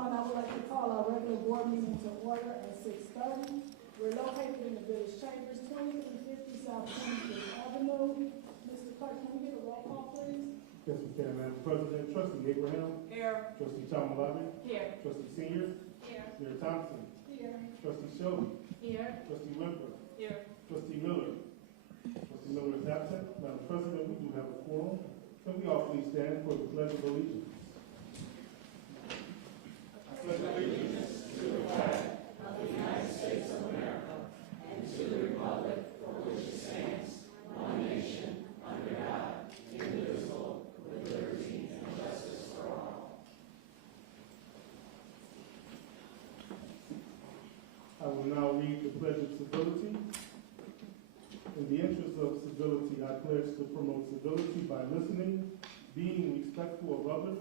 everyone. I would like to call our regular board meeting to order at 6:30. We're located in the Village Chambers, 2350 South 25th Avenue. Mr. Clerk, can we get a roll call, please? Yes, we can, Madam President. Trustee Abraham. Here. Trustee Tomalabi. Here. Trustee Senior. Here. Mayor Thompson. Here. Trustee Shelby. Here. Trustee Wimper. Here. Trustee Miller. Trustee Miller is absent. Madam President, we do have a quorum. Can we all please stand for the Pledge of Allegiance? I pledge allegiance to the flag of the United States of America and to the republic for which it stands, one nation, under God, indivisible, with liberty and justice for all. I will now read the Pledge of Civility. In the interest of civility, I pledge to promote civility by listening, being respectful of others,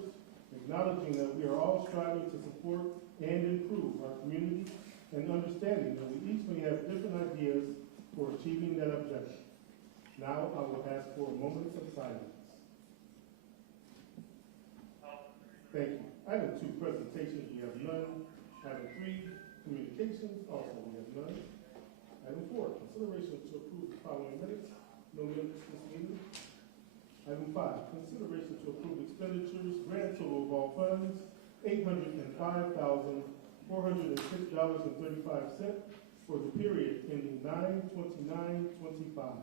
acknowledging that we are all striving to support and improve our community, and understanding that we each may have different ideas for achieving that objective. Now I will ask for a moment of silence. Thank you. Item 2, presentations, we have none. Item 3, communications, also we have none. Item 4, consideration to approve the following minutes. No minutes this meeting. Item 5, consideration to approve expenditures, grand total of all funds, $805,406.35 for the period ending 9/29/25.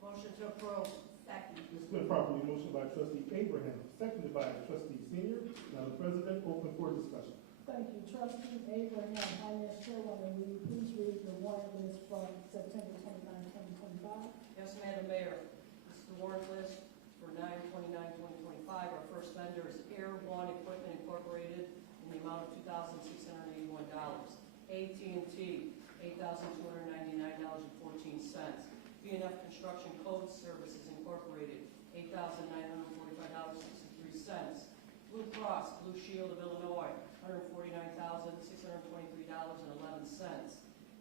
Motion to approve. Second. It's been properly motioned by Trustee Abraham, seconded by Trustee Senior. Madam President, open for discussion. Thank you. Trustee Abraham, Finance Chairwoman, will you please read the warrant list from September 29, 2025? Yes, Madam Mayor. This is the warrant list for 9/29/2025. Our first vendor is Air One Equipment Incorporated in the amount of $2,681. AT&T, $8,299.14. B&F Construction Code Services Incorporated, $8,945.63. Blue Cross Blue Shield of Illinois, $149,623.11.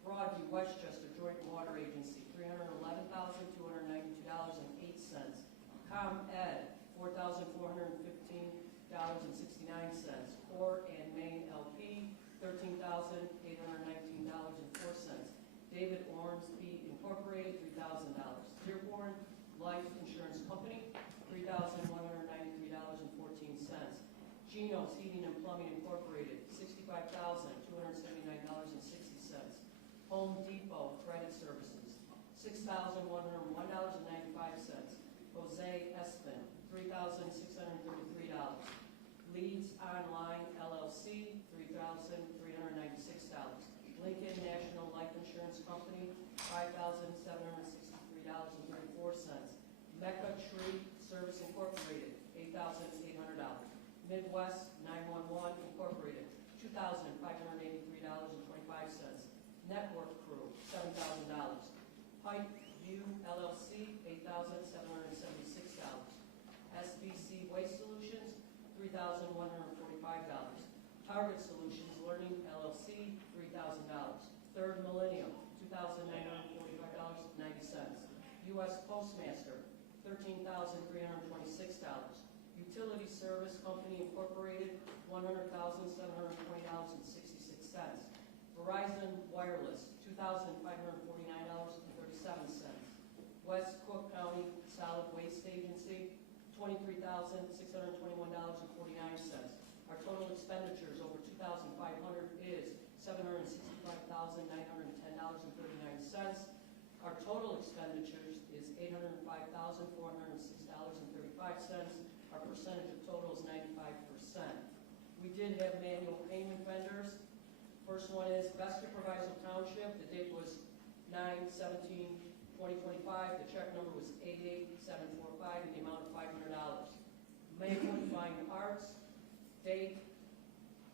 Broadview Westchester Joint Water Agency, $311,292.08. ComEd, $4,415.69. Core and Main LP, $13,819.04. David Ormsby Incorporated, $3,000. Dearborn Life Insurance Company, $3,193.14. Geno's Heating and Plumbing Incorporated, $65,279.60. Home Depot Credit Services, $6,101.95. Jose Espin, $3,633. Leads Online LLC, $3,396. Lincoln National Life Insurance Company, $5,763.34. Mecca Tree Service Incorporated, $8,800. Midwest 911 Incorporated, $2,583.25. Network Crew, $7,000. Pipe View LLC, $8,776. SBC Waste Solutions, $3,145. Target Solutions Learning LLC, $3,000. Third Millennium, $2,945.90. U.S. Postmaster, $13,326. Utility Service Company Incorporated, $100,720.66. Verizon Wireless, $2,549.37. West Cook County Solid Waste Agency, $23,621.49. Our total expenditures over $2,500 is $765,910.39. Our total expenditures is $805,406.35. Our percentage of total is 95%. We did have manual payment vendors. First one is Vesta Proviso Township. The date was 9/17/2025. The check number was 88745 in the amount of $500. Maywood Fine Arts. Date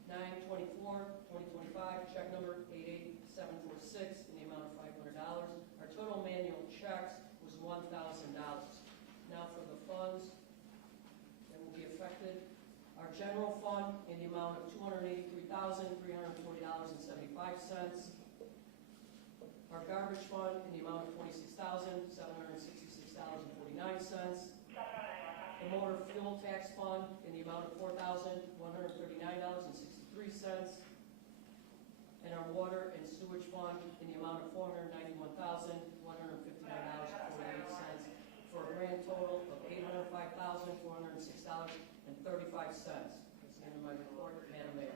9/24/2025, check number 88746 in the amount of $500. Our total manual checks was $1,000. Now for the funds that will be affected. Our general fund in the amount of $283,340.75. Our garbage fund in the amount of $26,766.49. The motor fuel tax fund in the amount of $4,139.63. 3 cents. And our water and sewage fund in the amount of $491,159.48 for a grand total of $805,406.35. That's the end of my report, Madam Mayor.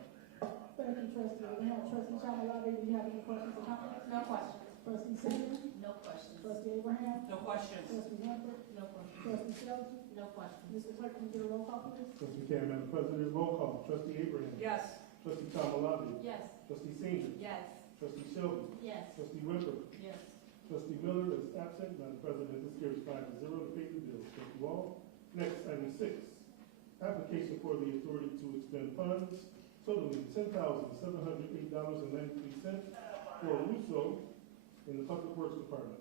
Thank you, trustee Abraham. Trustee Chamalade, do you have any questions or comments? No questions. Trustee Senior? No questions. Trustee Abraham? No questions. Trustee Hunter? No questions. Trustee Shelby? No questions. Mr. Clerk, can you get a roll call, please? Yes, we can, Madam President. Roll call. Trustee Abraham. Yes. Trustee Chamalade. Yes. Trustee Senior. Yes. Trustee Shelby. Yes. Trustee Whipper. Yes. Trustee Miller is absent. Madam President, this carries 5-0 to pay the bills. Thank you all. Next, item 6. Application for the authority to expend funds totaling $10,708.93 for Russo in the Public Works Department.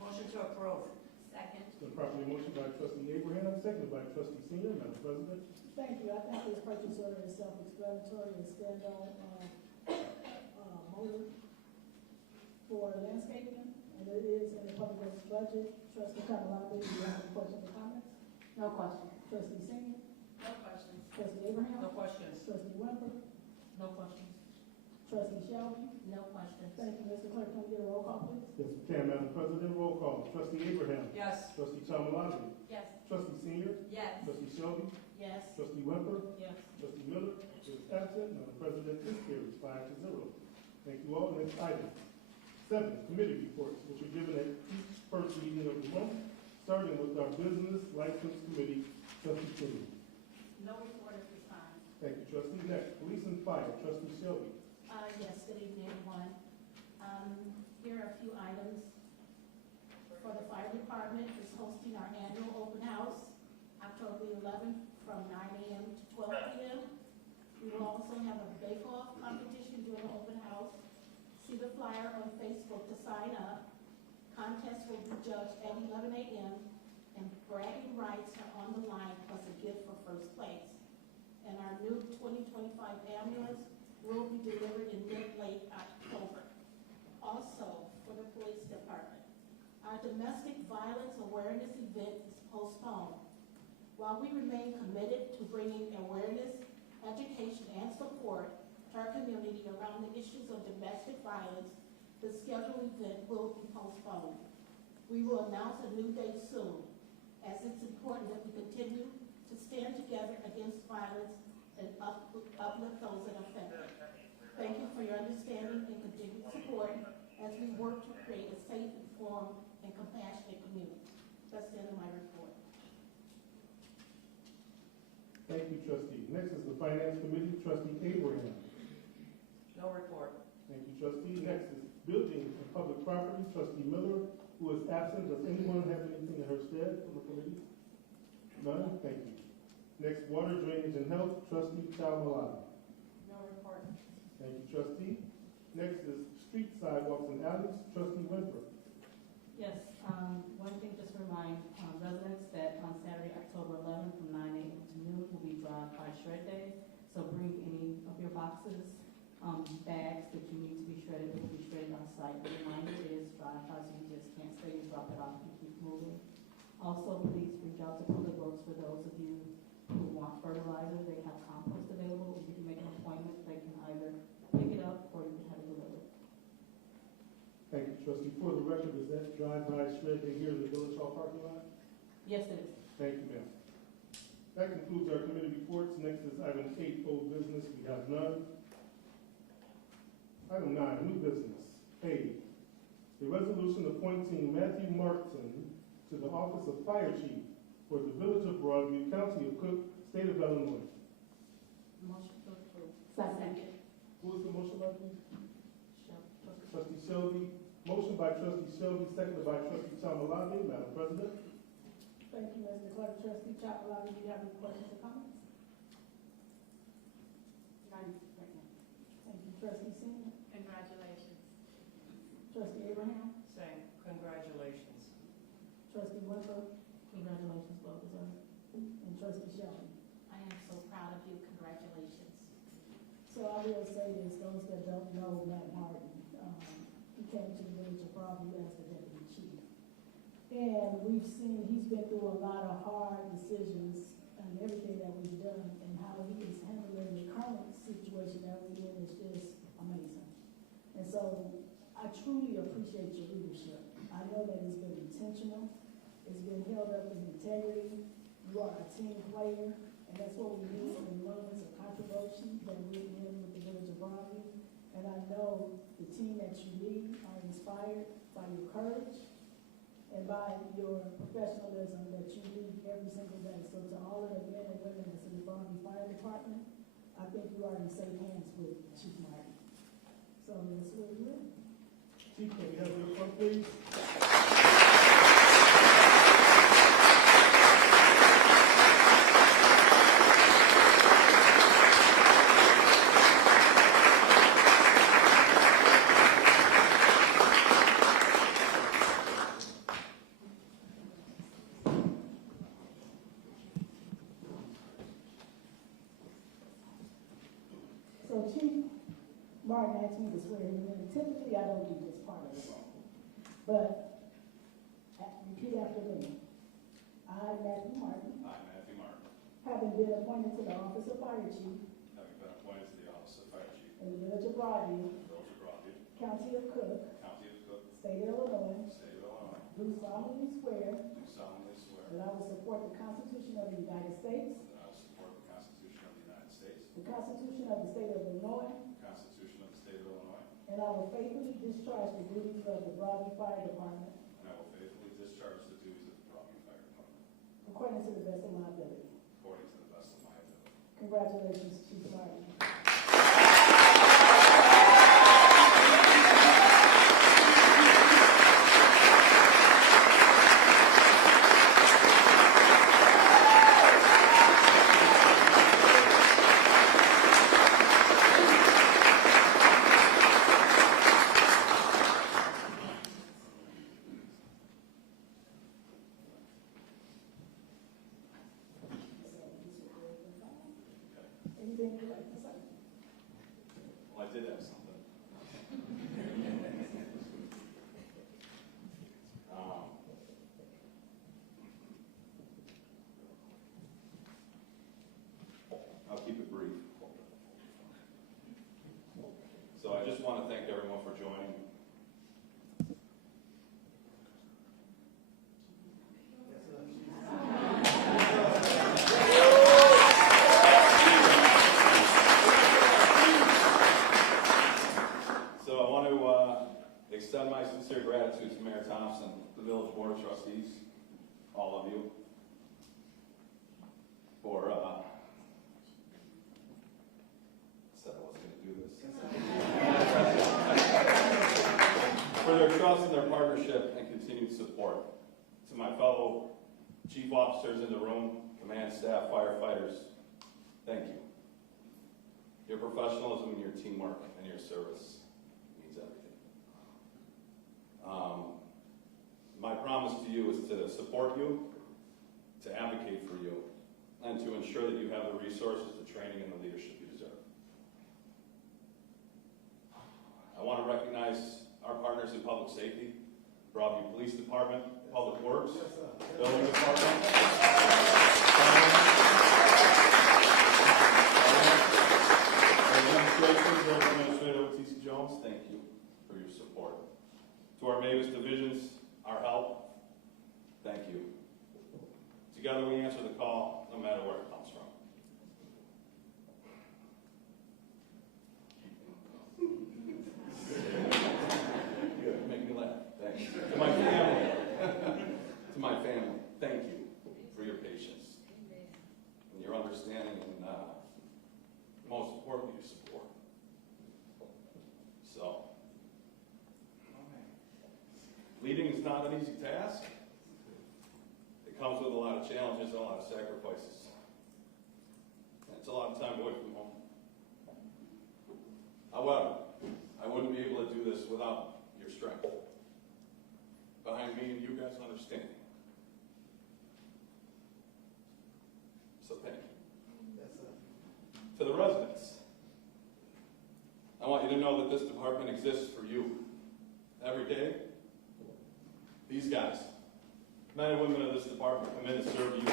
Motion to approve. Second. It's been properly motioned by Trustee Abraham, seconded by Trustee Senior. Madam President. Thank you. I think this purchase order is self-explanatory and stand-on, motor for landscaping, and it is in the public works budget. Trustee Chamalade, do you have any questions or comments? No questions. Trustee Senior? No questions. Trustee Abraham? No questions. Trustee Whipper? No questions. Trustee Shelby? No questions. Thank you, Mr. Clerk. Can we get a roll call, please? Yes, we can, Madam President. Roll call. Trustee Abraham. Yes. Trustee Chamalade. Yes. Trustee Senior. Yes. Trustee Shelby. Yes. Trustee Whipper. Yes. Trustee Miller is absent. Madam President, this carries 5-0. Thank you all. Next item. 7, committee reports, which are given at each first meeting of the month, starting with our Business License Committee, Trustee Senior. No report at this time. Thank you, Trustee. Next, Police and Fire, Trustee Shelby. Yes, good evening, everyone. Here are a few items. For the fire department is hosting our annual open house, October 11th from 9 a.m. to 12 p.m. We will also have a bake-off competition during the open house. See the flyer on Facebook to sign up. Contests will be judged at 11 a.m. and bragging rights are on the line plus a gift for first place. And our new 2025 ambulance will be delivered in mid-late October. Also, for the police department, our domestic violence awareness event is postponed. While we remain committed to bringing awareness, education, and support to our community around the issues of domestic violence, the scheduled event will be postponed. We will announce a new date soon, as it's important that we continue to stand together against violence and uplift those that are affected. Thank you for your understanding and continued support as we work to create a safe, informed, and compassionate community. That's the end of my report. Thank you, Trustee. Next is the Finance Committee, Trustee Abraham. No report. Thank you, Trustee. Next is Building and Public Property, Trustee Miller, who is absent. Does anyone have anything in her stead from the committee? None? Thank you. Next, Water, Drainage, and Health, Trustee Chamalade. No report. Thank you, Trustee. Next is Street, Sidewalks, and Alleys, Trustee Whipper. Yes, one thing, just to remind residents that on Saturday, October 11th from 9 a.m. to noon will be Drive-By Shred Day. So bring any of your boxes, bags that you need to be shredded, will be shredded on site. The reminder is Drive-By, so you just can't stay and drop it off and keep moving. Also, please reach out to Public Works for those of you who want fertilizer. They have compost available. If you can make an appointment, they can either pick it up or you can have it delivered. Thank you, Trustee. For the record, is that Drive-By Shred Day here in the Village Hall parking lot? Yes, it is. Thank you, ma'am. That concludes our committee reports. Next is item 8, old business. We have none. Item 9, new business. A, the resolution appointing Matthew Martin to the office of Fire Chief for the Village of Broadview, County of Cook, State of Illinois. Motion to approve. Second. Who is the motion by, please? Shelby. Trustee Shelby. Motion by Trustee Shelby, seconded by Trustee Chamalade. Madam President. Thank you, Mr. Clerk. Trustee Chamalade, do you have any questions or comments? None right now. Thank you, Trustee Senior. Congratulations. Trustee Abraham. Saying congratulations. Trustee Whipper. Congratulations, well deserved. And Trustee Shelby. I am so proud of you. Congratulations. So I will say this, those that don't know Matt Martin, he came to the Village of Broadview as the deputy chief. And we've seen, he's been through a lot of hard decisions and everything that we've done and how he is handling the current situation situation that we're in is just amazing. And so I truly appreciate your leadership. I know that it's been intentional. It's been held up in integrity. You are a team player, and that's what we need in moments of controversy that we're in with the village of Broadview. And I know the team that you lead are inspired by your courage and by your professionalism that you lead every single day. So to all of the men and women that's in the Broadview Fire Department, I think you are in safe hands with Chief Martin. So that's where we're at. Chief, can we have your front, please? So Chief Martin asked me to swear him in. Typically, I don't do this part of the role. But repeat after me. I, Matthew Martin, I, Matthew Martin, having been appointed to the office of Fire Chief having been appointed to the office of Fire Chief in the village of Broadview, in the village of Broadview, County of Cook, County of Cook, State of Illinois, State of Illinois, do solemnly swear do solemnly swear that I will support the Constitution of the United States, that I will support the Constitution of the United States, the Constitution of the State of Illinois, the Constitution of the State of Illinois, and I will faithfully discharge the duties of the Broadview Fire Department and I will faithfully discharge the duties of the Broadview Fire Department according to the best of my ability. according to the best of my ability. Congratulations, Chief Martin. Anything you'd like to say? Well, I did have something. I'll keep it brief. So I just want to thank everyone for joining. So I want to extend my sincere gratitude to Mayor Thompson, the Village Board of Trustees, all of you, for said I wasn't going to do this. For their trust and their partnership and continued support. To my fellow chief officers in the room, command staff, firefighters, thank you. Your professionalism and your teamwork and your service means everything. My promise to you is to support you, to advocate for you, and to ensure that you have the resources, the training, and the leadership you deserve. I want to recognize our partners in public safety, Broadview Police Department, Public Works, Building Department, Administrator Leticia Jones, thank you for your support. To our Mavis divisions, our help, thank you. Together we answer the call, no matter where it comes from. Good, make me laugh. Thanks. To my family, thank you for your patience and your understanding, and most importantly, your support. So, leading is not an easy task. It comes with a lot of challenges and a lot of sacrifices. And it's a lot of time away from home. However, I wouldn't be able to do this without your strength behind me and you guys' understanding. So thank you. Yes, sir. To the residents, I want you to know that this department exists for you. Every day, these guys, men and women of this department, come in to serve you.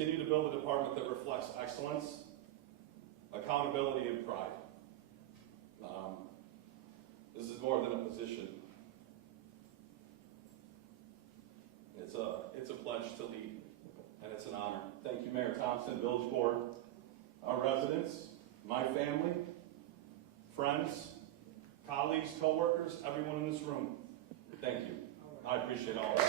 continue to build a department that reflects excellence, accountability, and pride. This is more than a position. It's a pledge to lead, and it's an honor. Thank you, Mayor Thompson, Village Board, our residents, my family, friends, colleagues, co-workers, everyone in this room. Thank you. I appreciate all of you.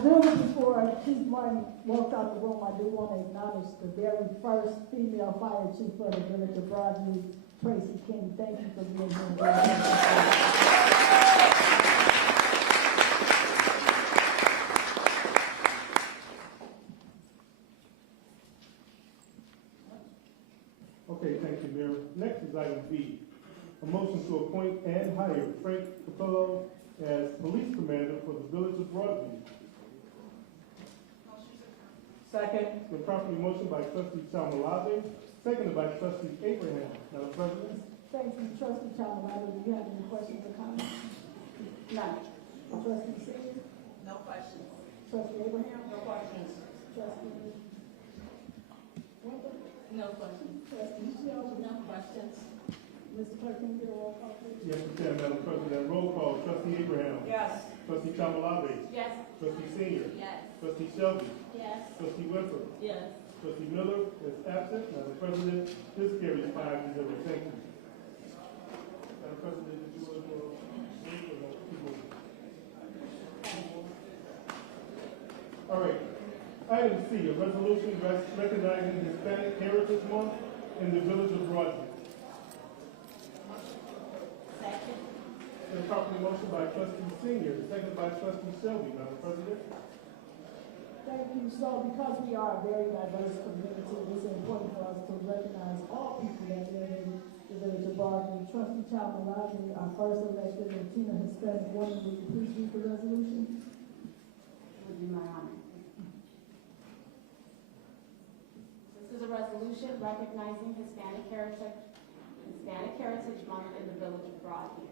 Before Chief Martin walked out the room, I do want to acknowledge the very first female fire chief for the village of Broadview, Tracy King. Thank you for being here. Okay, thank you, Mayor. Next is item B, a motion to appoint and hire Frank Capillo as police commander for the village of Broadview. Second. It's been properly motioned by trustee Chamalave, seconded by trustee Abraham. Madam President? Thank you, trustee Chamalade. Do you have any questions or comments? None. Trustee Senior? No questions. Trustee Abraham? No questions. Trustee Winther? No questions. Trustee Shelby? No questions. Mr. Clerk, can you get a roll call, please? Yes, Madam President. Roll call. Trustee Abraham. Yes. Trustee Chamalave. Yes. Trustee Senior. Yes. Trustee Shelby. Yes. Trustee Winthrop. Yes. Trustee Miller is absent. Madam President, this carries 5-0. Thank you. Madam President, did you want to go? All right. Item C, a resolution recognizing Hispanic Heritage Month in the village of Broadview. Second. Been properly motioned by trustee Senior, seconded by trustee Shelby. Madam President? Thank you. So because we are a very diverse community, it's important for us to recognize all people that live in the village of Broadview. Trustee Chamalade, our first elected Latina Hispanic woman, would you please read the resolution? It would be my honor. This is a resolution recognizing Hispanic Heritage Month in the village of Broadview.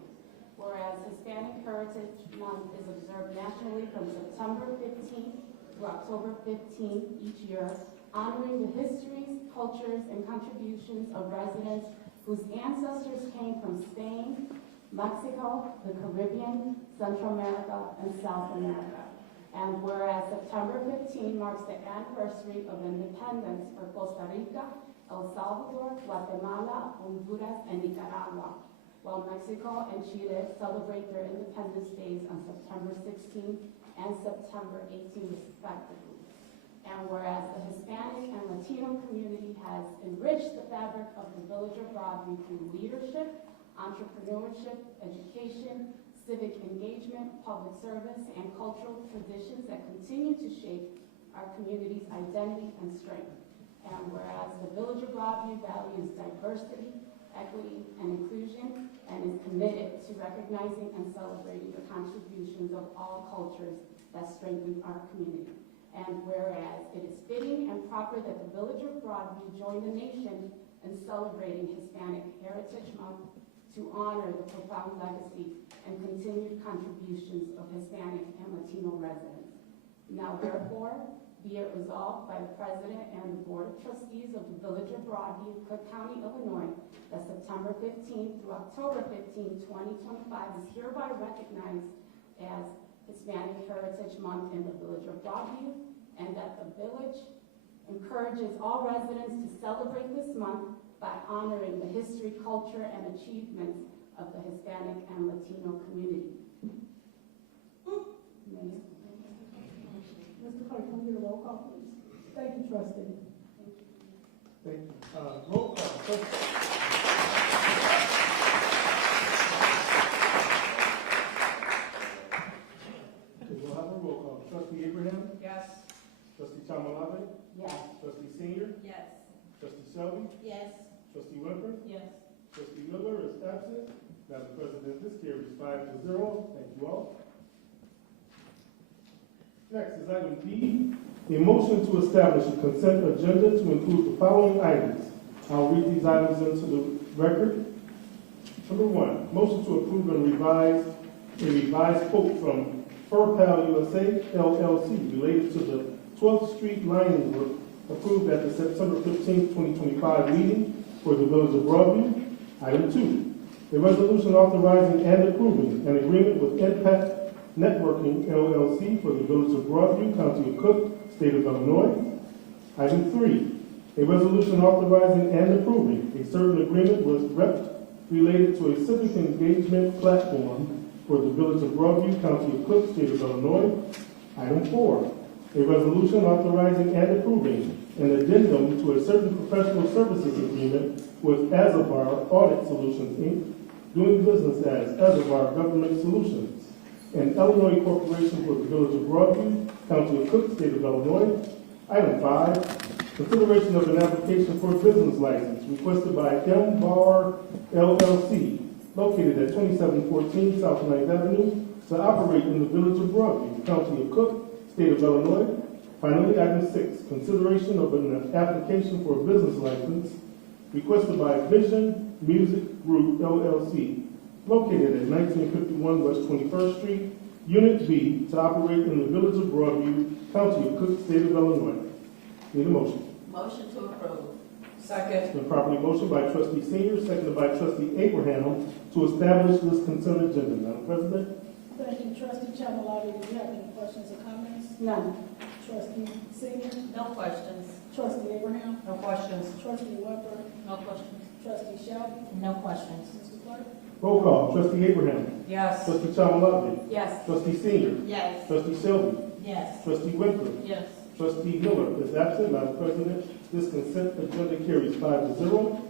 Whereas Hispanic Heritage Month is observed nationally from September 15th through October 15th each year, honoring the histories, cultures, and contributions of residents whose ancestors came from Spain, Mexico, the Caribbean, Central America, and South America. And whereas September 15 marks the anniversary of independence for Costa Rica El Salvador, Guatemala, Honduras, and Nicaragua, while Mexico and Chile celebrate their Independence Days on September 16 and September 18 respectively. And whereas the Hispanic and Latino community has enriched the fabric of the Village of Broadview through leadership, entrepreneurship, education, civic engagement, public service, and cultural traditions that continue to shape our community's identity and strength. And whereas the Village of Broadview values diversity, equity, and inclusion, and is committed to recognizing and celebrating the contributions of all cultures that strengthen our community. And whereas it is fitting and proper that the Village of Broadview join the nation in celebrating Hispanic Heritage Month to honor the profound legacy and continued contributions of Hispanic and Latino residents. Now therefore, be it resolved by the President and the Board of Trustees of the Village of Broadview, Cook County, Illinois, that September 15th through October 15, 2025 is hereby recognized as Hispanic Heritage Month in the Village of Broadview, and that the village encourages all residents to celebrate this month by honoring the history, culture, and achievements of the Hispanic and Latino community. Mayor. Mr. Clerk, can we get a roll call, please? Thank you, trustee. Thank you. Roll call. Trustee. Okay, we'll have a roll call. Trustee Abraham? Yes. Trustee Chamalave? Yes. Trustee Senior? Yes. Trustee Shelby? Yes. Trustee Wimper? Yes. Trustee Miller is absent. Madam President, this carries 5-0. Thank you all. Next is item D, a motion to establish a consent agenda to include the following items. I'll read these items into the record. Number 1, motion to approve and revise a revised quote from FurPal USA LLC related to the 12th Street lining work approved at the September 15, 2025 meeting for the Village of Broadview. Item 2, a resolution authorizing and approving an agreement with Impact Networking LLC for the Village of Broadview, County of Cook, State of Illinois. Item 3, a resolution authorizing and approving a certain agreement with REP related to a civic engagement platform for the Village of Broadview, County of Cook, State of Illinois. Item 4, a resolution authorizing and approving an addendum to a certain professional services agreement with Azabar Audit Solutions, Inc., doing business as Azabar Government Solutions, an Illinois corporation for the Village of Broadview, County of Cook, State of Illinois. Item 5, consideration of an application for a business license requested by M Bar LLC, located at 2714 South 9th Avenue, to operate in the Village of Broadview, County of Cook, State of Illinois. Finally, item 6, consideration of an application for a business license requested by Vision Music Group LLC, located at 1951 West 21st Street, Unit B, to operate in the Village of Broadview, County of Cook, State of Illinois. Need a motion? Motion to approve. Second. It's been properly motioned by Trustee Senior, seconded by Trustee Abraham, to establish this consent agenda. Madam President? Thank you, trustee Chamalave. Do you have any questions or comments? None. Trustee Senior? No questions. Trustee Abraham? No questions. Trustee Wimper? No questions. Trustee Shelby? No questions. Mr. Clerk? Roll call. Trustee Abraham. Yes. Trustee Chamalave. Yes. Trustee Senior. Yes. Trustee Shelby. Yes. Trustee Wimper. Yes. Trustee Miller is absent. Madam President, this consent agenda carries 5-0.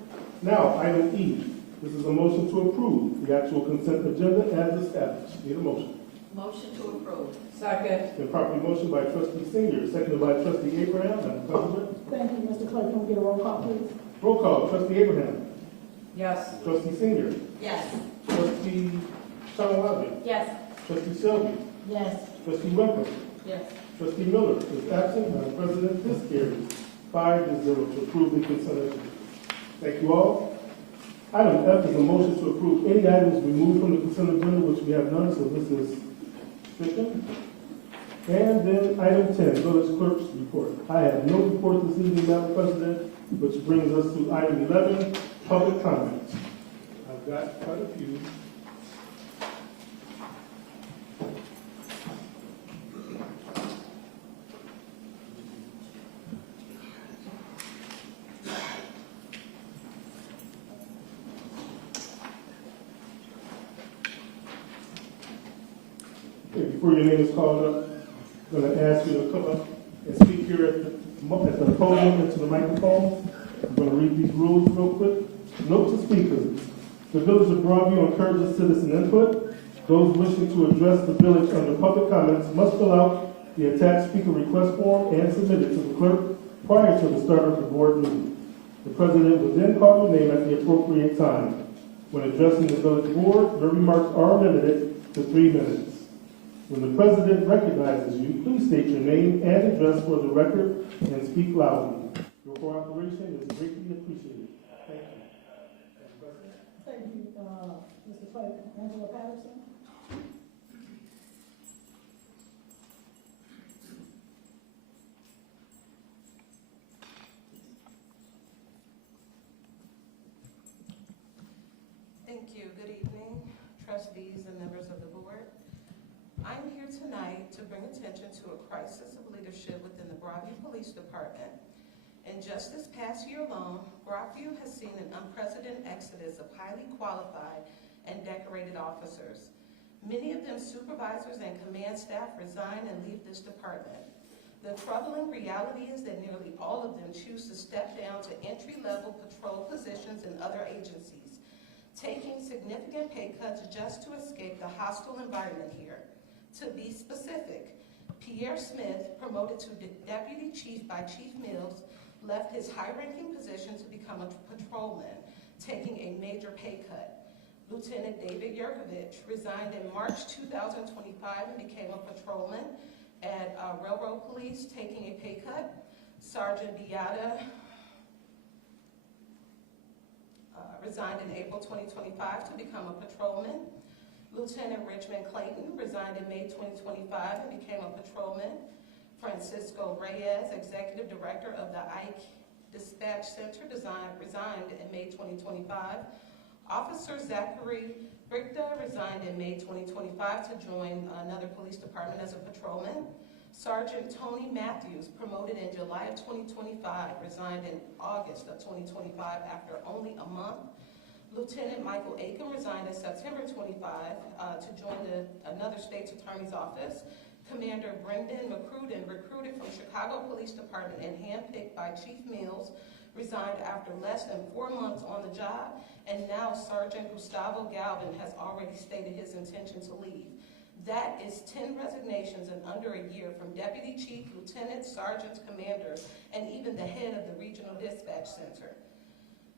Now, item E. This is a motion to approve the actual consent agenda as established. Need a motion? Motion to approve. Second. It's been properly motioned by Trustee Senior, seconded by Trustee Abraham. Madam President? Thank you, Mr. Clerk. Can we get a roll call, please? Roll call. Trustee Abraham. Yes. Trustee Senior. Yes. Trustee Chamalave. Yes. Trustee Shelby. Yes. Trustee Wimper. Yes. Trustee Miller is absent. Madam President, this carries 5-0 to approve the consent agenda. Thank you all. Item F is a motion to approve any items removed from the consent agenda, which we have none, so this is stricken. And then item 10, village clerk's report. I have no report this evening, Madam President, which brings us to item 11, public comment. I've got quite a few. before your name is called up, I'm going to ask you to come up and speak here at the podium into the microphone. I'm going to read these rules real quick. Note to speakers. The Village of Broadview encourages citizen input. Those wishing to address the village under public comments must fill out the attached speaker request form and submit it to the clerk prior to the start of the board meeting. The president will then call your name at the appropriate time. When addressing the village board, your remarks are limited to 3 minutes. When the president recognizes you, please state your name and address for the record and speak loudly. Your cooperation is greatly appreciated. Thank you. Thank you, Mr. President. Angela Patterson. Thank you. Good evening, trustees and members of the board. I'm here tonight to bring attention to a crisis of leadership within the Broadview Police Department. In just this past year alone, Broadview has seen an unprecedented exodus of highly qualified and decorated officers. Many of them supervisors and command staff resign and leave this department. The troubling reality is that nearly all of them choose to step down to entry-level patrol positions in other agencies, taking significant pay cuts just to escape the hostile environment here. To be specific, Pierre Smith, promoted to deputy chief by Chief Mills, left his high-ranking position to become a patrolman, taking a major pay cut. Lieutenant David Yurkovich resigned in March 2025 and became a patrolman at Railroad Police, taking a pay cut. Sergeant Beata resigned in April 2025 to become a patrolman. Lieutenant Richmond Clayton resigned in May 2025 and became a patrolman. Francisco Reyes, Executive Director of the Ike Dispatch Center, resigned in May 2025. Officer Zachary Brichta resigned in May 2025 to join another police department as a patrolman. Sergeant Tony Matthews, promoted in July of 2025, resigned in August of 2025 after only a month. Lieutenant Michael Aiken resigned in September 25 to join another state's attorney's office. Commander Brendan McCruden, recruited from Chicago Police Department and handpicked by Chief Mills, resigned after less than 4 months on the job, and now Sergeant Gustavo Galvin has already stated his intention to leave. That is 10 resignations in under a year from deputy chief, lieutenants, sergeants, commanders, and even the head of the regional dispatch center.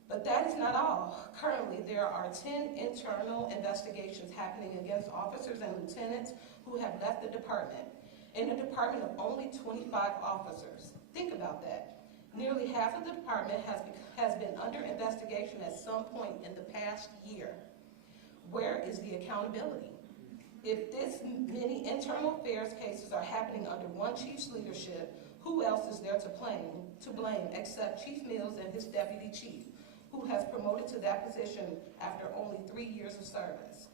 But that is not all. Currently, there are 10 internal investigations happening against officers and lieutenants who have left the department, in a department of only 25 officers. Think about that. Nearly half of the department has been under investigation at some point in the past year. Where is the accountability? If this many internal affairs cases are happening under one chief's leadership, who else is there to blame except Chief Mills and his deputy chief, who has promoted to that position after only 3 years of service?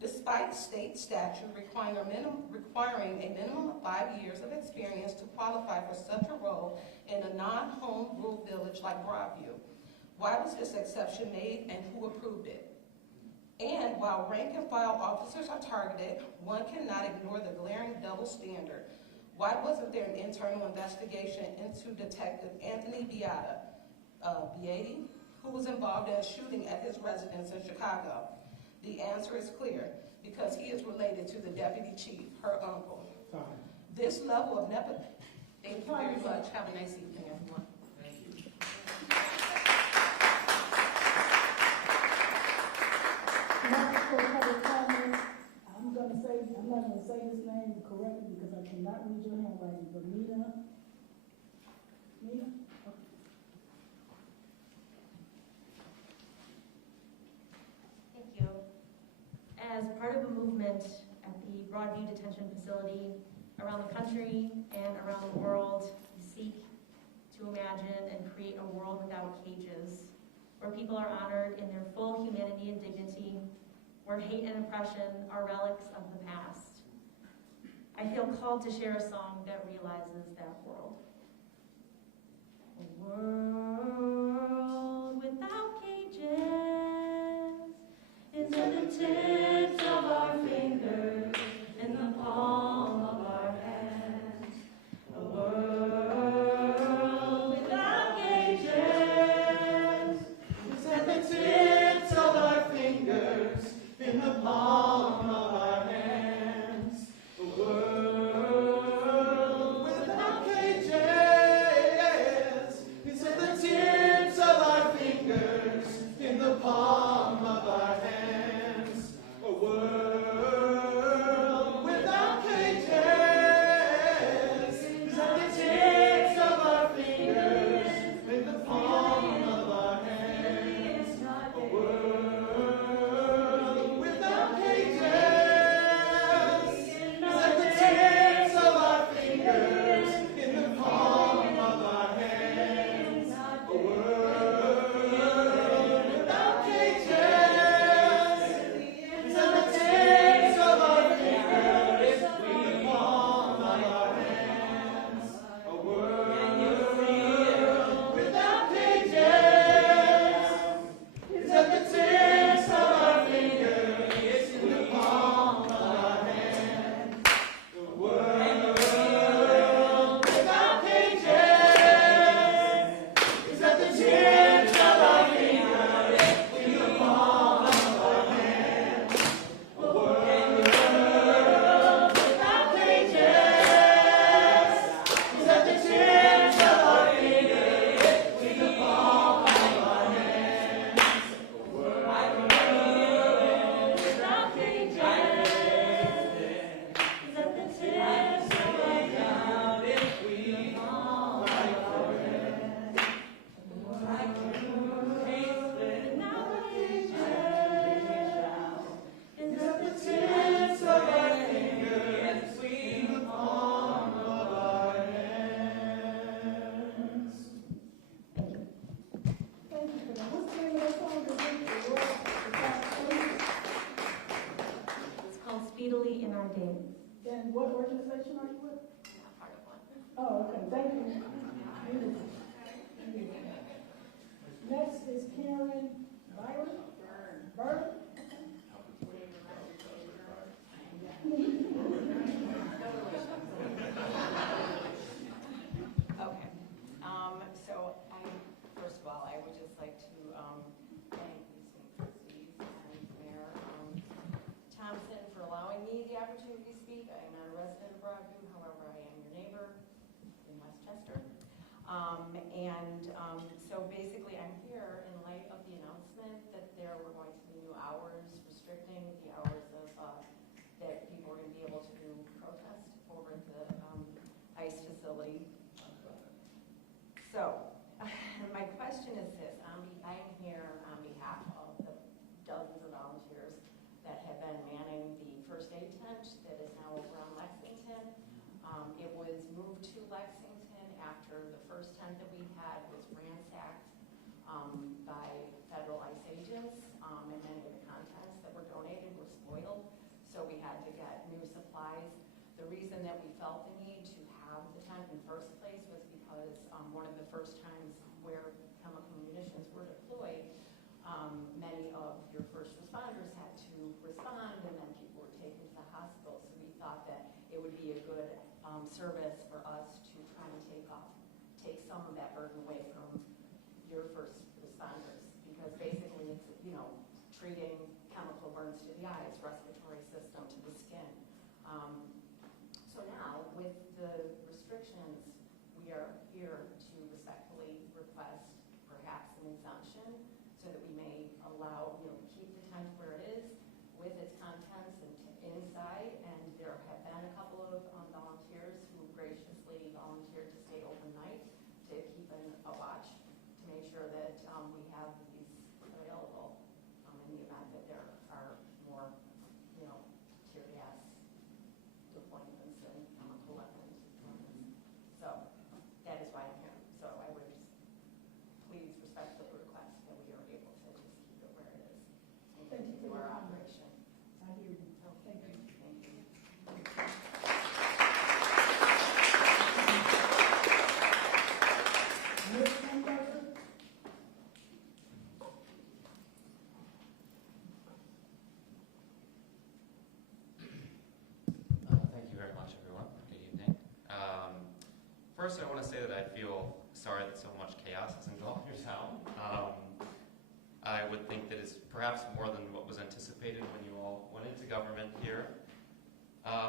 Despite state statute requiring a minimum of 5 years of experience to qualify for such a role in a non-home rule village like Broadview, why was this exception made and who approved it? And while rank and file officers are targeted, one cannot ignore the glaring double standard. Why wasn't there an internal investigation into Detective Anthony Beata, who was involved in a shooting at his residence in Chicago? The answer is clear, because he is related to the deputy chief, her uncle. This level of nepotism. Thank you very much. Have a nice evening, everyone. Thank you. Now for public comment, I'm not gonna say this name correctly because I cannot read your handwriting, but Nina? Okay. Thank you. As part of a movement at the Broadview Detention Facility around the country and around the world, we seek to imagine and create a world without cages, where people are honored in their full humanity and dignity, where hate and oppression are relics of the past. I feel called to share a song that realizes that world. A world without cages is at the tips of our fingers, in the palm Okay, thank you. Beautiful. Next is Karen Byron. Burn. Okay, so first of all, I would just like to thank the St. Trustees and Mayor Thompson for allowing me the opportunity to speak. I am not a resident of Broadview, however, I am your neighbor in Westchester. So basically, I'm here in light of the announcement that there were going to be new hours restricting the hours of that people were going to be able to protest over at the ICE facility. So, my question is this. I am here on behalf of the dozens of volunteers that have been manning the first aid tent that is now over on Lexington. It was moved to Lexington after the first tent that we had was ransacked by federal ICE agents, and many of the contents that were donated were spoiled, so we had to get new supplies. The reason that we felt the need to have the tent in the first place was because one of the first times where chemical munitions were deployed, many of your first responders had to respond, and then people were taken to the hospital, so we thought that it would be a good service for us to try and take some of that burden away from your first responders, because basically it's, treating chemical burns to the eyes, respiratory system, to the skin. So now, with the restrictions, we are here to respectfully request perhaps an exemption so that we may allow, keep the tent where it is with its contents and inside. And there have been a couple of volunteers who graciously volunteered to stay overnight to keep a watch to make sure that we have these available in the event that there are more, tear gas deployments and chemical weapons deployments. So that is why I'm here. So I would just please respectfully request that we are able to just keep it where it is and Thank you continue for your our comment. operation. I hear you. Thank you. Thank you. Ms. Hamburger? Thank you very much, everyone. Good evening. First, I want to say that I feel sorry that so much chaos has engulfed your town. I would think that it's perhaps more than what was anticipated when you all went into government here.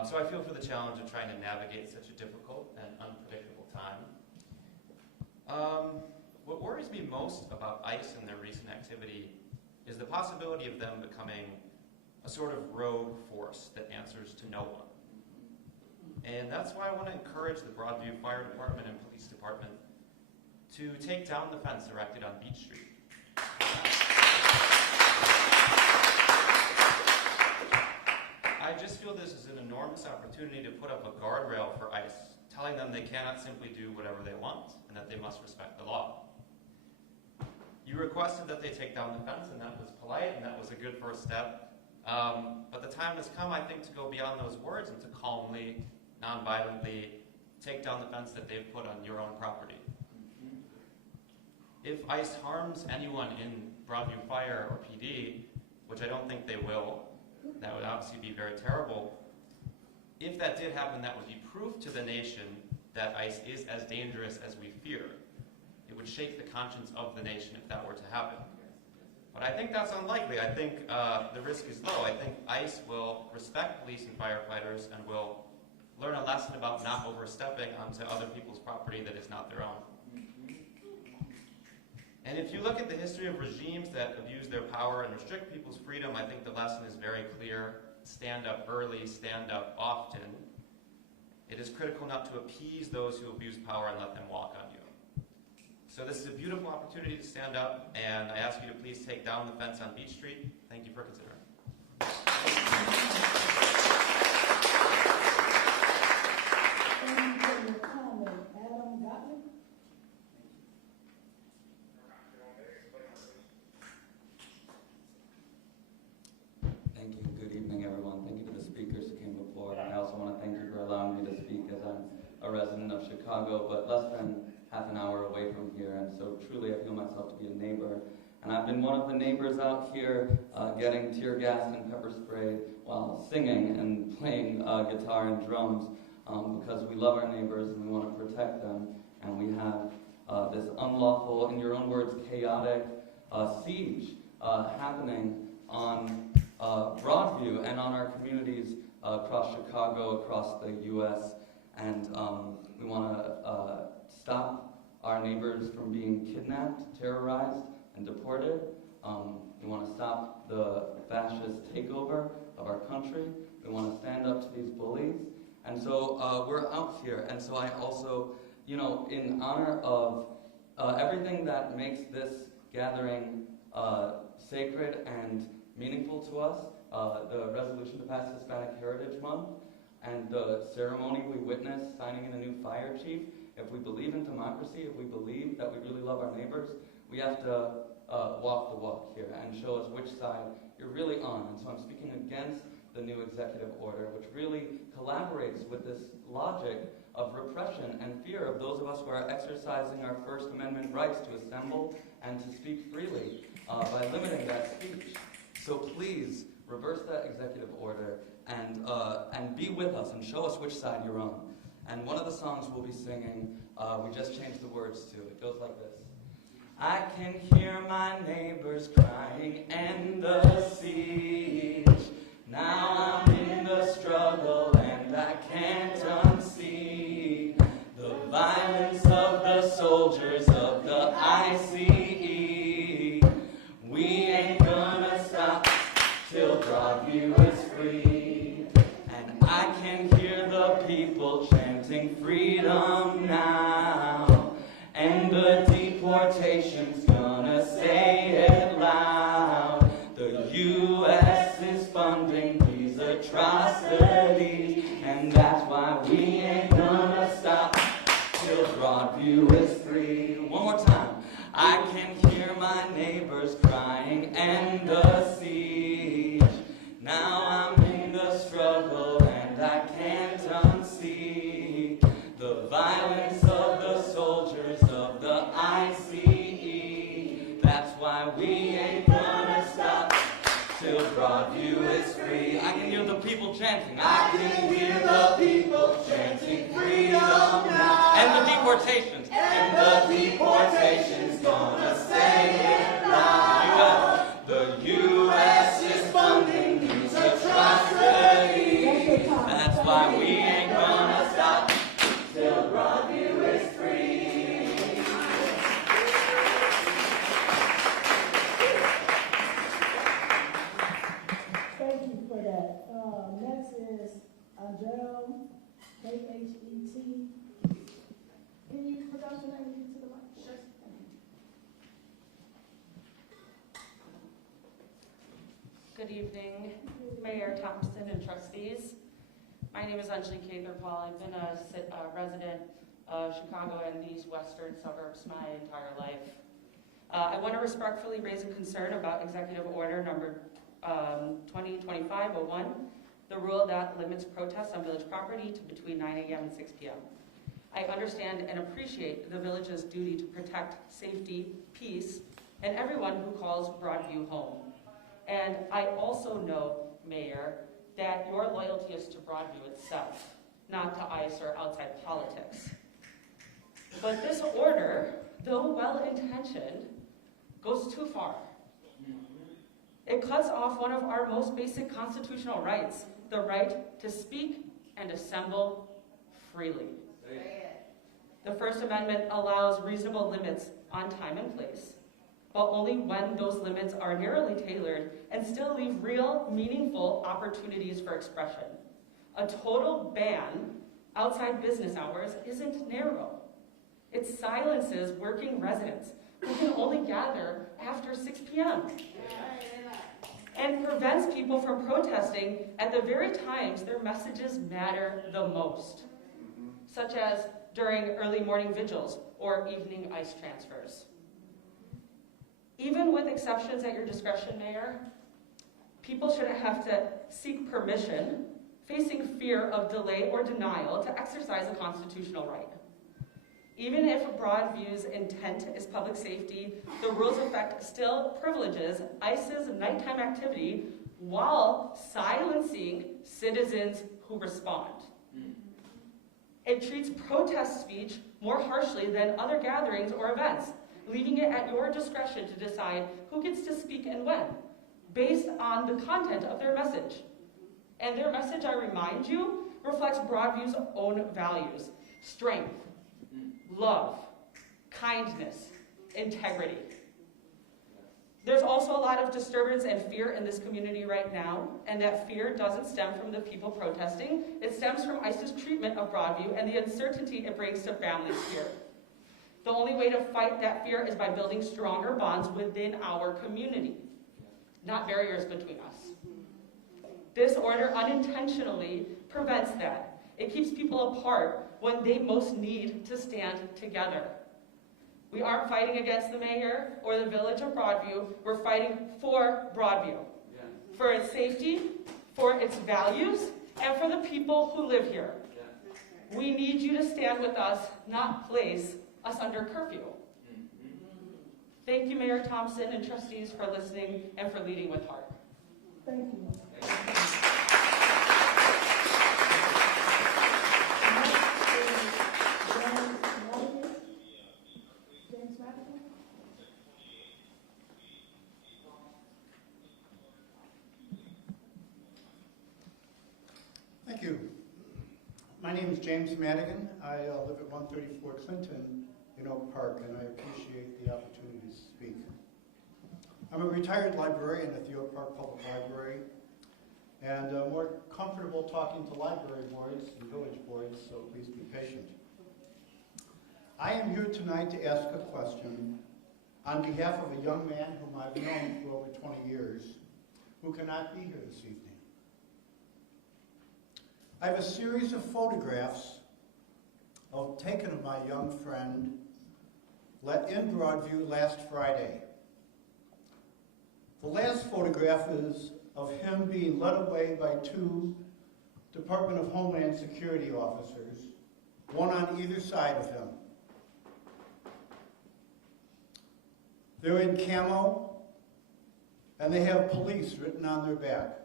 So I feel for the challenge of trying to navigate such a difficult and unpredictable time. What worries me most about ICE and their recent activity is the possibility of them becoming a sort of rogue force that answers to no one. And that's why I want to encourage the Broadview Fire Department and Police Department to take down the fence erected on Beach Street. I just feel this is an enormous opportunity to put up a guardrail for ICE, telling them they cannot simply do whatever they want and that they must respect the law. You requested that they take down the fence, and that was polite, and that was a good first step. But the time has come, I think, to go beyond those words and to calmly, non-violently take down the fence that they've put on your own property. If ICE harms anyone in Broadview Fire or PD, which I don't think they will, that would obviously be very terrible. If that did happen, that would be proof to the nation that ICE is as dangerous as we fear. It would shake the conscience of the nation if that were to happen. But I think that's unlikely. I think the risk is low. I think ICE will respect police and firefighters and will learn a lesson about not overstepping onto other people's property that is not their own. And if you look at the history of regimes that abuse their power and restrict people's freedom, I think the lesson is very clear. Stand up early, stand up often. It is critical not to appease those who abuse power and let them walk on you. So this is a beautiful opportunity to stand up, and I ask you to please take down the fence on Beach Street. Thank you for considering. Thank you for your comment. Adam Gottlieb? Thank you. Good evening, everyone. Thank you to the speakers who came before. And I also want to thank you for allowing me to speak, as I'm a resident of Chicago, but away from here, and so truly I feel myself to be a neighbor. And I've been one of the neighbors out here getting tear gas and pepper spray while singing and playing guitar and drums because we love our neighbors and we want to protect them. And we have this unlawful, in your own words, chaotic siege happening on Broadview and on our communities across Chicago, across the U.S. And we want to stop our neighbors from being kidnapped, terrorized, and deported. We want to stop the fascist takeover of our country. We want to stand up to these bullies. And so we're out here. And so I also, you know, in honor of everything that makes this gathering sacred and meaningful to us, the resolution to pass Hispanic Heritage Month, and the ceremony we witnessed signing in a new fire chief, if we believe in democracy, if we believe that we really love our neighbors, we have to walk the walk here and show us which side you're really on. And so I'm speaking against the new executive order, which really collaborates with this logic of repression and fear of those of us who are exercising our First Amendment rights to assemble and to speak freely by limiting that speech. So please reverse that executive order and be with us and show us which side you're on. And one of the songs we'll be singing, we just changed the words to. It goes like this. I can hear my neighbors crying and the siege. Now I'm in the struggle and I can't unsee the violence of the soldiers of the ICE. We ain't gonna stop till Broadview is free. And I can hear the people chanting freedom now. And the deportation's gonna say it loud. The U.S. is funding these atrocities, and that's why we ain't gonna stop till Broadview is free. One more time. I can hear my neighbors crying and the siege. Now I'm in the struggle and I can't unsee the violence of the soldiers of the ICE. That's why we ain't gonna stop till Broadview is free. I can hear the people chanting. I can hear the people chanting freedom now. And the deportations. And the deportations gonna say it loud. The U.S. is funding these atrocities. That's why we ain't gonna stop till Broadview is free. Thank you for that. Next is Angel, K-H-E-T. Can you pronounce your name to the mic? Sure. Good evening, Mayor Thompson and trustees. My name is Anjali Cather-Paul. I've been a resident of Chicago and these western suburbs my entire life. I want to respectfully raise a concern about Executive Order number 2025-01, the rule that limits protests on village property to between 9 a.m. and 6 p.m. I understand and appreciate the village's duty to protect safety, peace, and everyone who calls Broadview home. And I also know, Mayor, that your loyalty is to Broadview itself, not to ICE or outside politics. But this order, though well-intentioned, goes too far. It cuts off one of our most basic constitutional rights, the right to speak and assemble freely. The First Amendment allows reasonable limits on time and place, but only when those limits are narrowly tailored and still leave real, meaningful opportunities for expression. A total ban outside business hours isn't narrow. It silences working residents who can only gather after 6 p.m. and prevents people from protesting at the very times their messages matter the most, such as during early morning vigils or evening ICE transfers. Even with exceptions at your discretion, Mayor, people shouldn't have to seek permission, facing fear of delay or denial to exercise a constitutional right. Even if Broadview's intent is public safety, the rule's effect still privileges ICE's nighttime activity while silencing citizens who respond. It treats protest speech more harshly than other gatherings or events, leaving it at your discretion to decide who gets to speak and when, based on the content of their message. And their message, I remind you, reflects Broadview's own values: strength, love, kindness, integrity. There's also a lot of disturbance and fear in this community right now, and that fear doesn't stem from the people protesting. It stems from ICE's treatment of Broadview and the uncertainty it brings to families here. The only way to fight that fear is by building stronger bonds within our community, not barriers between us. This order unintentionally prevents that. It keeps people apart when they most need to stand together. We aren't fighting against the mayor or the village of Broadview. We're fighting for Broadview, for its safety, for its values, and for the people who live here. We need you to stand with us, not place us under curfew. Thank you, Mayor Thompson and trustees, for listening and for leading with heart. Thank you. Thank you. My name is James Madigan. I live at 134 Clinton in Oak Park, and I appreciate the opportunity to speak. I'm a retired librarian at the Oak Park Public Library, and more comfortable talking to library boards and village boards, so please be patient. I am here tonight to ask a question on behalf of a young man whom I've known for over 20 years, who cannot be here this evening. I have a series of photographs taken of my young friend let in Broadview last Friday. The last photograph is of him being led away by two Department of Homeland Security officers, one on either side of him. They're in camo, and they have police written on their back.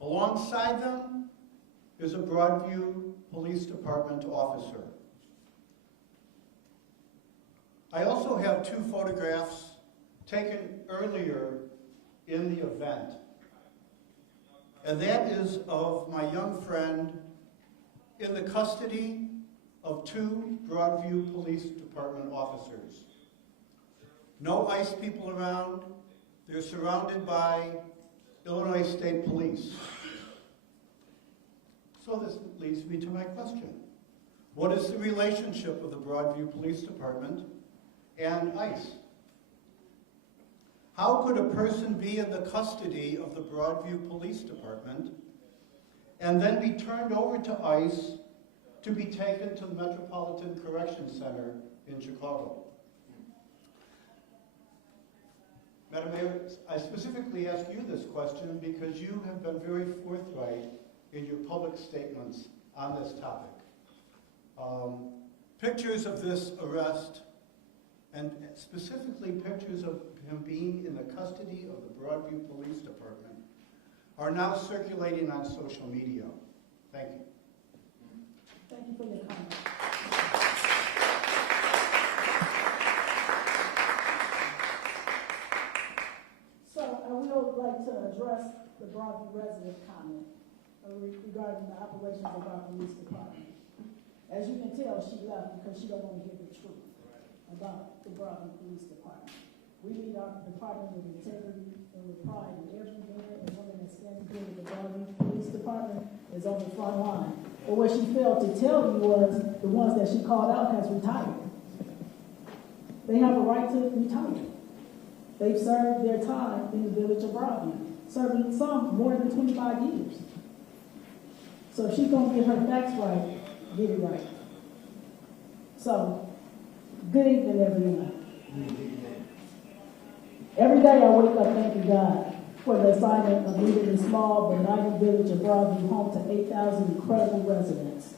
Alongside them is a Broadview Police Department officer. I also have two photographs taken earlier in the event, and that is of my young friend in the custody of two Broadview Police Department officers. No ICE people around. They're surrounded by Illinois State Police. So this leads me to my question. What is the relationship of the Broadview Police Department and ICE? How could a person be in the custody of the Broadview Police Department and then be turned over to ICE to be taken to the Metropolitan Correction Center in Chicago? Madam Mayor, I specifically ask you this question because you have been very forthright in your public statements on this topic. Pictures of this arrest, and specifically pictures of him being in the custody of the Broadview Police Department, are now circulating on social media. Thank you. Thank you for your comment. So I would like to address the Broadview resident comment regarding the operations of our police department. As you can tell, she left because she don't want to hear the truth about the Broadview Police Department. We lead our department with integrity and with pride, and every man and woman that stands here with the Broadview Police Department is on the front line. But what she failed to tell you was the ones that she called out has retired. They have a right to retire. They've served their time in the village of Broadview, serving some more than 25 years. So if she's going to get her facts right, get it right. So, good evening, everyone. Every day I wake up thanking God for the assignment of leading the small but mighty village of Broadview home to 8,000 incredible residents.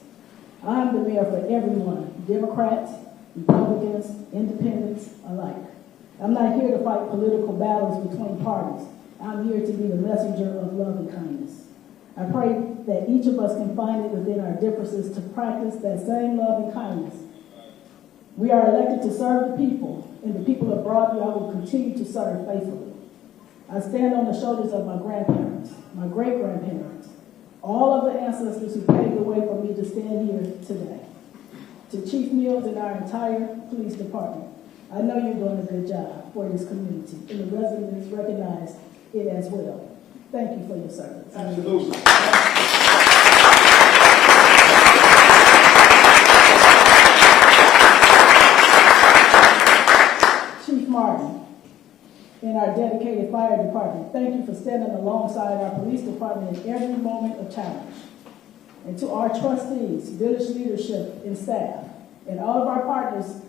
I'm the mayor for everyone, Democrats, Republicans, Independents alike. I'm not here to fight political battles between parties. I'm here to be the messenger of love and kindness. I pray that each of us can find it within our differences to practice that same love and kindness. We are elected to serve the people, and the people of Broadview I will continue to serve faithfully. I stand on the shoulders of my grandparents, my great-grandparents, all of the ancestors who paved the way for me to stand here today. To Chief Mills and our entire police department, I know you're doing a good job for this community, and the residents recognize it as well. Thank you for your service. Absolutely. Chief Martin and our dedicated fire department, thank you for standing alongside our police department in every moment of challenge. And to our trustees, village leadership and staff, and all of our partners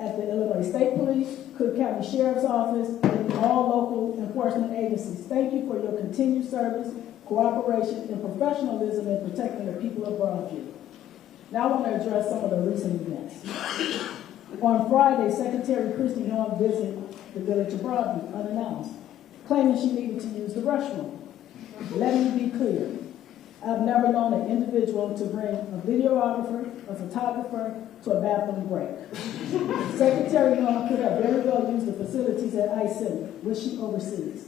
at the Illinois State Police, Cook County Sheriff's Office, and all local enforcement agencies, thank you for your continued service, cooperation, and professionalism in protecting the people of Broadview. Now I want to address some of the recent events. On Friday, Secretary Christy Norm visited the village of Broadview unannounced, claiming she needed to use the restroom. Let me be clear. I've never known an individual to bring a videographer, a photographer, to a bathroom break. Secretary Norm could have very well used the facilities at ICE Center, which she oversees.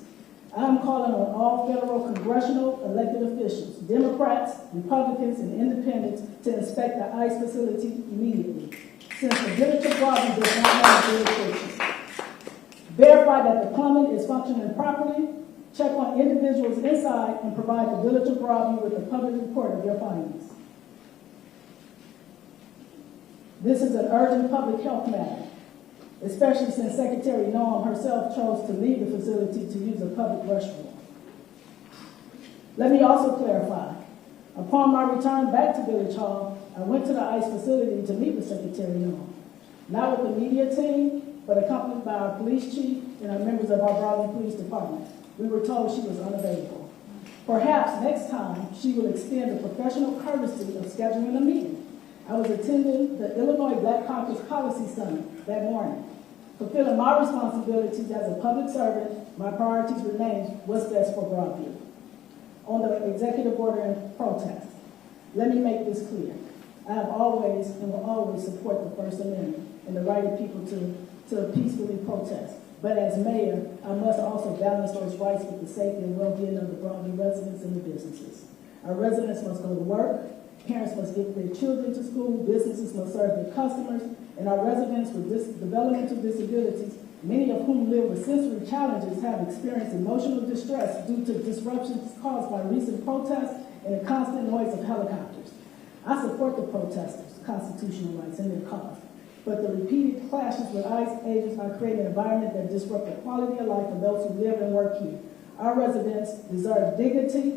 I'm calling on all federal congressional elected officials, Democrats, Republicans, and Independents to inspect the ICE facility immediately, since the village of Broadview does not have jurisdiction. Verify that the plumbing is functioning properly, check on individuals inside, and provide the village of Broadview with a public report of your findings. This is an urgent public health matter, especially since Secretary Norm herself chose to leave the facility to use a public restroom. Let me also clarify. Upon my return back to Village Hall, I went to the ICE facility to meet with Secretary Norm, not with the media team, but accompanied by our police chief and our members of our Broadview Police Department. We were told she was unavailable. Perhaps next time she will extend the professional courtesy of scheduling a meeting. I was attending the Illinois Black Caucus Policy Summit that morning. Fulfilling my responsibilities as a public servant, my priorities remain what's best for Broadview. On the executive order and protest, let me make this clear. I have always and will always support the First Amendment and the right of people to peacefully protest. But as mayor, I must also balance those rights with the safety and well-being of the Broadview residents and the businesses. Our residents must go to work, parents must get their children to school, businesses must serve their customers, and our residents with developmental disabilities, many of whom live with sensory challenges, have experienced emotional distress due to disruptions caused by recent protests and the constant noise of helicopters. I support the protesters' constitutional rights and their cause, but the repeated clashes with ICE agents are creating an environment that disrupts the quality of life for those who live and work here. Our residents deserve dignity,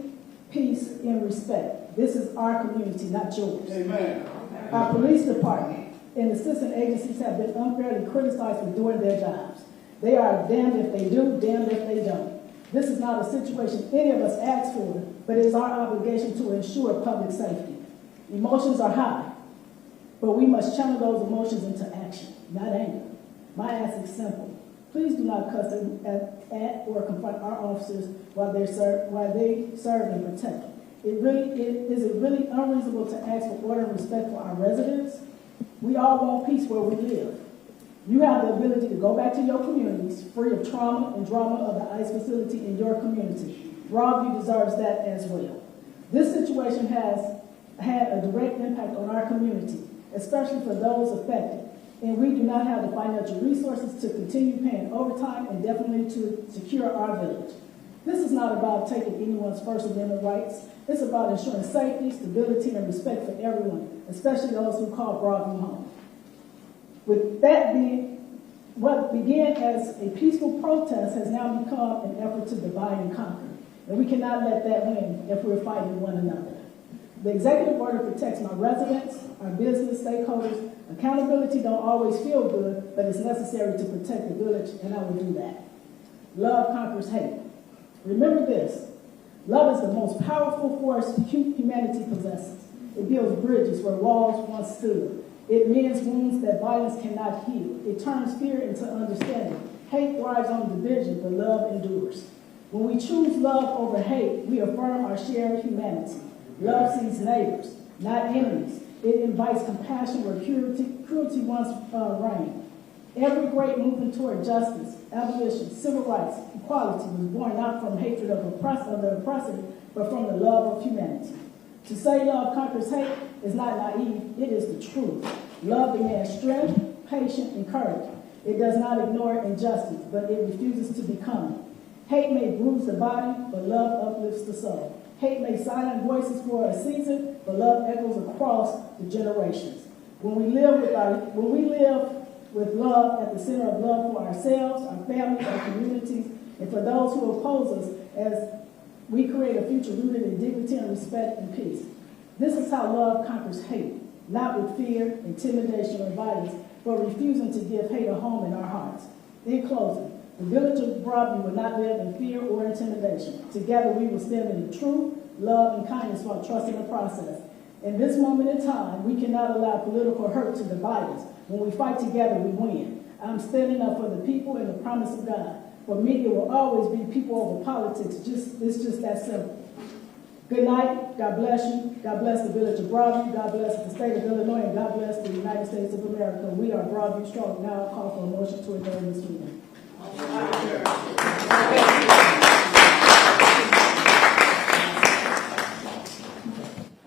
peace, and respect. This is our community, not yours. Amen. Our police department and assistant agencies have been unfairly criticized for doing their jobs. They are damned if they do, damned if they don't. This is not a situation any of us asked for, but it is our obligation to ensure public safety. Emotions are high, but we must channel those emotions into action, not anger. My ask is simple. Please do not cuss at or confront our officers while they serve and protect. Is it really unreasonable to ask for order and respect for our residents? We all want peace where we live. You have the ability to go back to your communities free of trauma and drama of the ICE facility in your community. Broadview deserves that as well. This situation has had a direct impact on our community, especially for those affected, and we do not have the financial resources to continue paying overtime and definitely to secure our village. This is not about taking anyone's First Amendment rights. It's about ensuring safety, stability, and respect for everyone, especially those who call Broadview home. With that being, what began as a peaceful protest has now become an effort to divide and conquer, and we cannot let that win if we're fighting one another. The executive order protects my residents, our business stakeholders. Accountability don't always feel good, but it's necessary to protect the village, and I will do that. Love conquers hate. Remember this, love is the most powerful force humanity possesses. It builds bridges where walls once stood. It mends wounds that violence cannot heal. It turns fear into understanding. Hate thrives on division, but love endures. When we choose love over hate, we affirm our shared humanity. Love sees neighbors, not enemies. It invites compassion where cruelty once reigned. Every great movement toward justice, abolition, civil rights, equality was born not from hatred of the oppressor, but from the love of humanity. To say love conquers hate is not naive, it is the truth. Love demands strength, patience, and courage. It does not ignore injustice, but it refuses to become it. Hate may bruise the body, but love uplifts the soul. Hate may silence voices for a season, but love echoes across the generations. When we live with love at the center of love for ourselves, our families, our communities, and for those who oppose us, as we create a future rooted in dignity and respect and peace. This is how love conquers hate, not with fear, intimidation, or violence, but refusing to give hate a home in our hearts. In closing, the village of Broadview will not live in fear or intimidation. Together we will stand in the truth, love, and kindness while trusting the process. In this moment in time, we cannot allow political hurt to divide us. When we fight together, we win. I'm standing up for the people and the promise of God. For me, it will always be people over politics. It's just that simple. Good night. God bless you. God bless the village of Broadview. God bless the state of Illinois. And God bless the United States of America. We are Broadview Strong. Now I'll call for a motion to adjourn this meeting.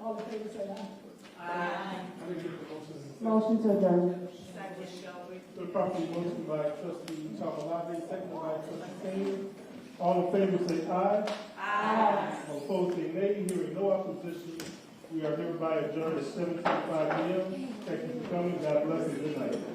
All in favor say aye. Aye. Motion to adjourn. The property motion by trustee Chabalade, second by trustee Senior. All in favor say aye. Aye. All opposed say nay. Hearing no opposition, we are hereby adjourned at 7:25 p.m. Thank you for coming. God bless and good night.